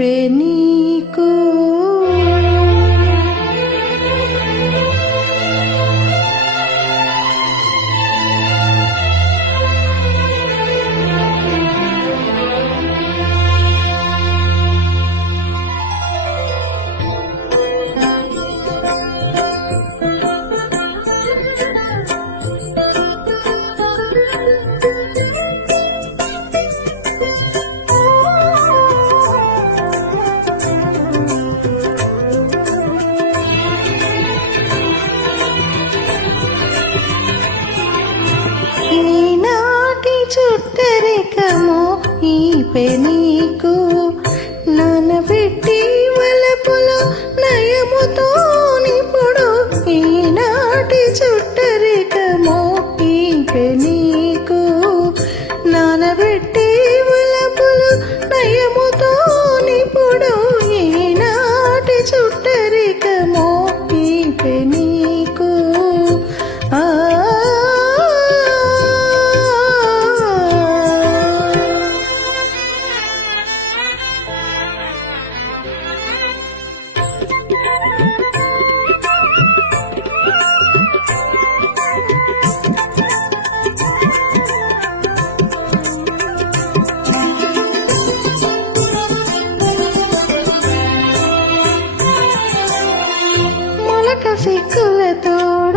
పెనీకు చుట్టరికము ఈ పెనీకు నానబెట్టి వలపులో నయముతో నిపుడు ఈనాటి చుట్టరికము ఈ పెనీకు నానబెట్టి వలపులో నయముతో నిపుడు ఈనాటి చుట్టరికము ఈ పెనీకు సిక్కుల తోడ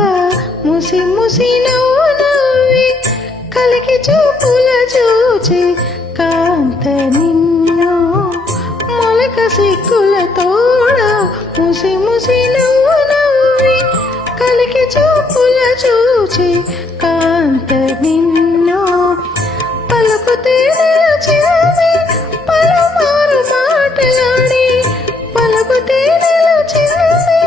ముసి ముసి నవ్వు నవ్వి కలికి చూపుల చూచి కాంత నిన్ను మొలక సిక్కుల తోడ ముసి ముసి నవ్వు నవ్వి కలికి చూపుల చూచి కాంత నిన్ను పలుకుతే నిలిచింది పలుమారు మాటలాడి పలుకుతే నిలిచింది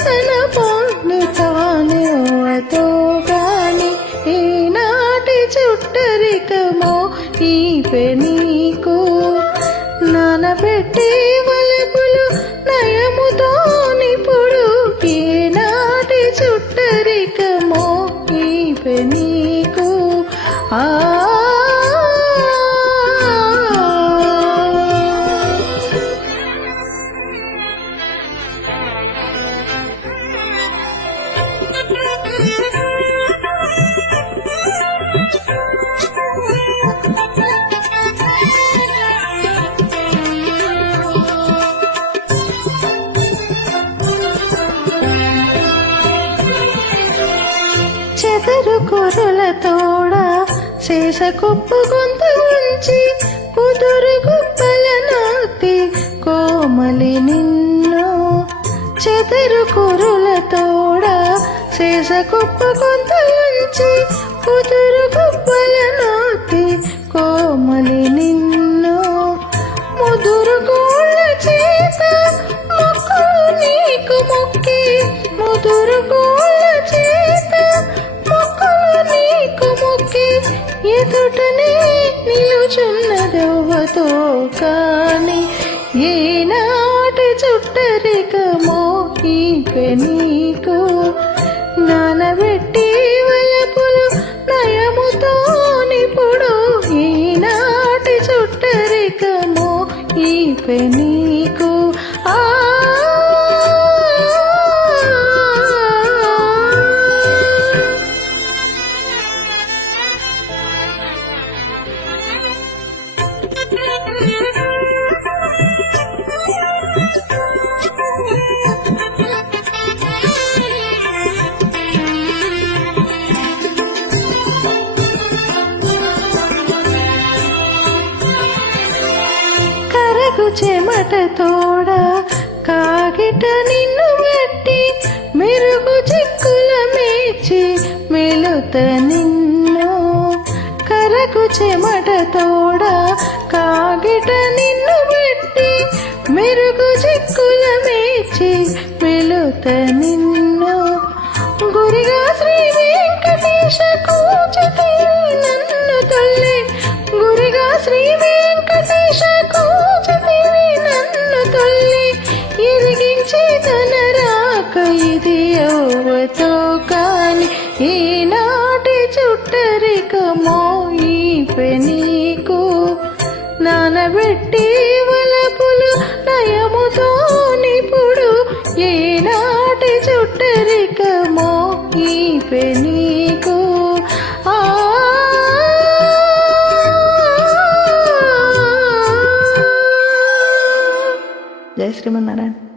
తన పొన్ను తానుతో గాని ఈనాటి చుట్టరికమో ఈ పెనీకు నానబెట్టి వలపులు నయముతో నిపుడు ఈనాటి చుట్టరికమో ఈ పెనీకు చెదరు కురుల తోడ శేష కుప్పు గొంతు ఉంచి కుదురు గుప్పల నాతి కోమలి నిన్ను చెదరు కురుల తోడ శేష కుప్పు గొంతు ఉంచి కుదురు గుప్పల నాతి కోమలి నిన్ను ముదురు గోళ్ళ చేత మొక్కులు నీకు మొక్కి ముదురు గోళ్ళ చేత ఎదుటనే నిలుచున్నదవ్వతో కాని ఏనాటి చుట్టరికమో ఈ పెనీకు నానబెట్టి వలపులు నయముతో నిపుడు ఈనాటి చుట్టరికమో ఈ పెనీకు చెమట తోడ కాగిట నిన్ను పెట్టి మెరుగు చిక్కుల మేచి మెలుత నిన్ను కరకు చెమట తోడ కాగిట నిన్ను పెట్టి మెరుగు చిక్కుల మేచి మెలుత నిన్ను గురిగా శ్రీ వెంకటేశ కూచితే నన్ను తల్లి గురిగా శ్రీ వెంకటేశ కూచితే నన్ను తల్లి ఎదిగించి తన రాక ఇది అవ్వతో కాని ఈనాటి చుట్టరికమో ఈ పెనీకు కనబెట్టి వలపులు నయముతో నిపుడు ఏనాటి చుట్టరికమో ఈ పెనీకు జై శ్రీమన్నారాయణ.